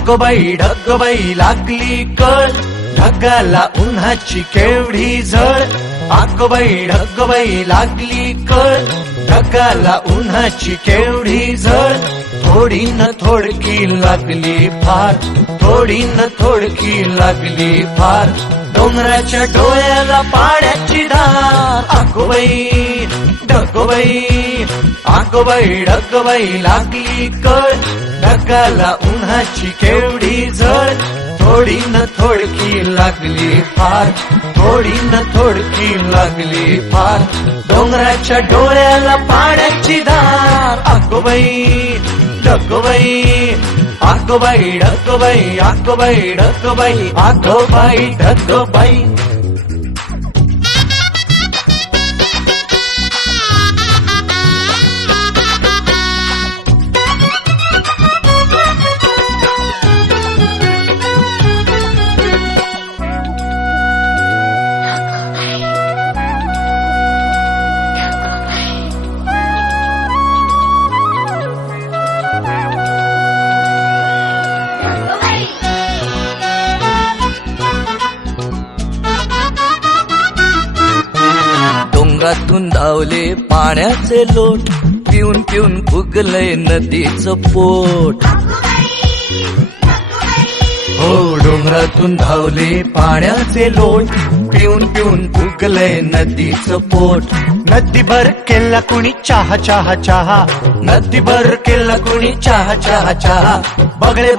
ढगबाई ढगबाई लागली कळ. ढगाला उन्हाची केवढी झळ. आगबाई ढगबाई लागली कळ. ढगाला उन्हाची केवढी झळ. थोडी न थोडकी लागली फार. थोडी न थोडकी लागली फार. डोंगराच्या डोळ्याला पाण्याची धार. अगोबाई ढगबाई अगोबाई ढगबाई लागली कळ. ढगाला उन्हाची केवढी झळ. थोडी न थोडकी लागली फार. थोडी न थोडकी लागली फार. डोंगराच्या डोळ्याला पाण्याची धार. आकोबाई ढगोबाई आकोबाई ढगोबाई आकोबाई ढगोबाई आकोबाई ढगोबाई अंगातून धावले पाण्याचे लोट पिऊन पिऊन फुगलय नदीचं पोट. हो डोंगरातून धावले पाण्याचे लोट पिऊन पिऊन फुगलय नदीचं पोट. नदी भर केला कुणी चहा चहा चहा. नदी भर केला कुणी चहा चहा चहा. बगळे